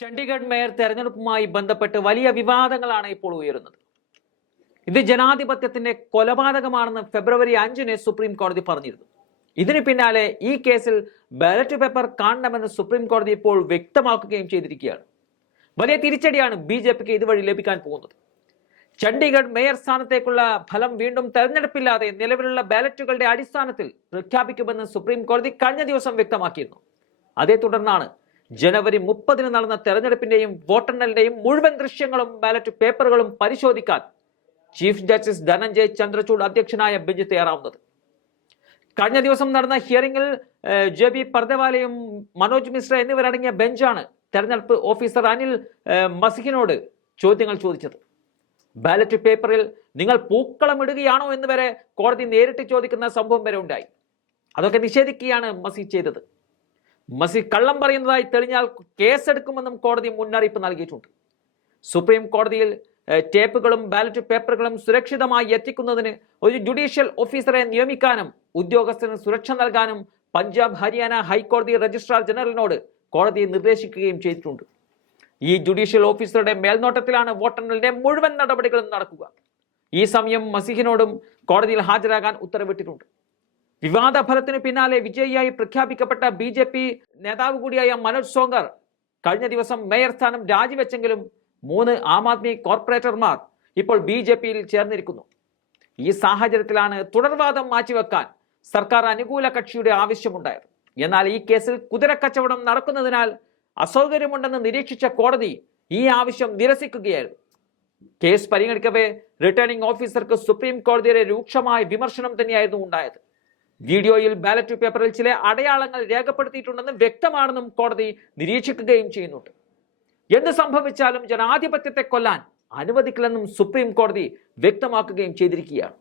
Chandigarh mayor തെരഞ്ഞെടുപ്പുമായി ബന്ധപ്പെട്ട് വലിയ വിവാദങ്ങളാണ് ഇപ്പോൾ ഉയരുന്നത്. ഇത് ജനാധിപത്യത്തിന്റെ കൊലപാതകമാണെന്ന് ഫെബ്രുവരി അഞ്ചിന് സുപ്രീം കോടതി പറഞ്ഞിരുന്നു. ഇതിന് പിന്നാലെ ഈ കേസിൽ ബാലറ്റ് പേപ്പർ കാണണമെന്ന് സുപ്രീം കോടതി ഇപ്പോൾ വ്യക്തമാക്കുകയും ചെയ്തിരിക്കുകയാണ്. വലിയ തിരിച്ചടിയാണ് ബി ജെ പിക്ക് ഇതുവഴി ലഭിക്കാൻ പോകുന്നത്. ചണ്ഡീഗഡ് മേയർ സ്ഥാനത്തേക്കുള്ള ഫലം വീണ്ടും തെരഞ്ഞെടുപ്പില്ലാതെ നിലവിലുള്ള ബാലറ്റുകളുടെ അടിസ്ഥാനത്തിൽ പ്രഖ്യാപിക്കുമെന്ന് സുപ്രീം കോടതി കഴിഞ്ഞ ദിവസം വ്യക്തമാക്കിയിരുന്നു. അതേ തുടർന്നാണ് ജനുവരി മുപ്പതിന് നടന്ന തെരഞ്ഞെടുപ്പിന്റെയും വോട്ടെണ്ണലിന്റെയും മുഴുവൻ ദൃശ്യങ്ങളും ബാലറ്റ് പേപ്പറുകളും പരിശോധിക്കാൻ ചീഫ് ജസ്റ്റിസ് ധനഞ്ജയ് ചന്ദ്രചൂഡ് അധ്യക്ഷനായ ബെഞ്ച് തയ്യാറാവുന്നത്. കഴിഞ്ഞ ദിവസം നടന്ന ഹിയറിംഗിൽ ജെ ബി പർദവാലയും മനോജ് മിശ്ര എന്നിവരടങ്ങിയ ബെഞ്ചാണ് തെരഞ്ഞെടുപ്പ് ഓഫീസർ അനിൽ മസിഹിനോട് ചോദ്യങ്ങൾ ചോദിച്ചത്. ബാലറ്റ് പേപ്പറിൽ നിങ്ങൾ പൂക്കളം ഇടുകയാണോ എന്ന് വരെ കോടതി നേരിട്ട് ചോദിക്കുന്ന സംഭവം വരെ ഉണ്ടായി. അതൊക്കെ നിഷേധിക്കുകയാണ് മസി ചെയ്തത്. മസി കള്ളം പറയുന്നതായി തെളിഞ്ഞാൽ കേസെടുക്കുമെന്നും കോടതി മുന്നറിയിപ്പ് നൽകിയിട്ടുണ്ട്. സുപ്രീം കോടതിയിൽ ടേപ്പുകളും ബാലറ്റ് പേപ്പറുകളും സുരക്ഷിതമായി എത്തിക്കുന്നതിന് ഒരു ജുഡീഷ്യൽ ഓഫീസറെ നിയമിക്കാനും ഉദ്യോഗസ്ഥന് സുരക്ഷ നൽകാനും പഞ്ചാബ് ഹരിയാന ഹൈക്കോടതി രജിസ്ട്രാർ ജനറലിനോട് കോടതി നിർദ്ദേശിക്കുകയും ചെയ്തിട്ടുണ്ട്. ഈ ജുഡീഷ്യൽ ഓഫീസറുടെ മേൽനോട്ടത്തിലാണ് വോട്ടെണ്ണലിന്റെ മുഴുവൻ നടപടികളും നടക്കുക. ഈ സമയം മസീഹിനോടും കോടതിയിൽ ഹാജരാകാൻ ഉത്തരവിട്ടിട്ടുണ്ട്. വിവാദ ഫലത്തിന് പിന്നാലെ വിജയിയായി പ്രഖ്യാപിക്കപ്പെട്ട ബി ജെ പി നേതാവ് കൂടിയായ മനോജ് സോങ്കർ കഴിഞ്ഞ ദിവസം മേയർ സ്ഥാനം രാജിവെച്ചെങ്കിലും മൂന്ന് ആം ആദ്മി കോർപ്പറേറ്റർമാർ ഇപ്പോൾ ബി ജെ പിയിൽ ചേർന്നിരിക്കുന്നു. ഈ സാഹചര്യത്തിലാണ് തുടർവാദം മാറ്റിവെക്കാൻ സർക്കാർ അനുകൂല കക്ഷിയുടെ ആവശ്യമുണ്ടായത്. എന്നാൽ ഈ കേസിൽ കുതിരക്കച്ചവടം നടക്കുന്നതിനാൽ അസൗകര്യമുണ്ടെന്ന് നിരീക്ഷിച്ച കോടതി ഈ ആവശ്യം നിരസിക്കുകയായിരുന്നു. കേസ് പരിഗണിക്കവേ റിട്ടേണിംഗ് ഓഫീസർക്ക് സുപ്രീം കോടതിയുടെ രൂക്ഷമായ വിമർശനം തന്നെയായിരുന്നു ഉണ്ടായത്. വീഡിയോയിൽ ബാലറ്റ് പേപ്പറിൽ ചില അടയാളങ്ങൾ രേഖപ്പെടുത്തിയിട്ടുണ്ടെന്ന് വ്യക്തമാണെന്നും കോടതി നിരീക്ഷിക്കുകയും ചെയ്യുന്നുണ്ട്. എന്ത് സംഭവിച്ചാലും ജനാധിപത്യത്തെ കൊല്ലാൻ അനുവദിക്കില്ലെന്നും സുപ്രീം കോടതി വ്യക്തമാക്കുകയും ചെയ്തിരിക്കുകയാണ്.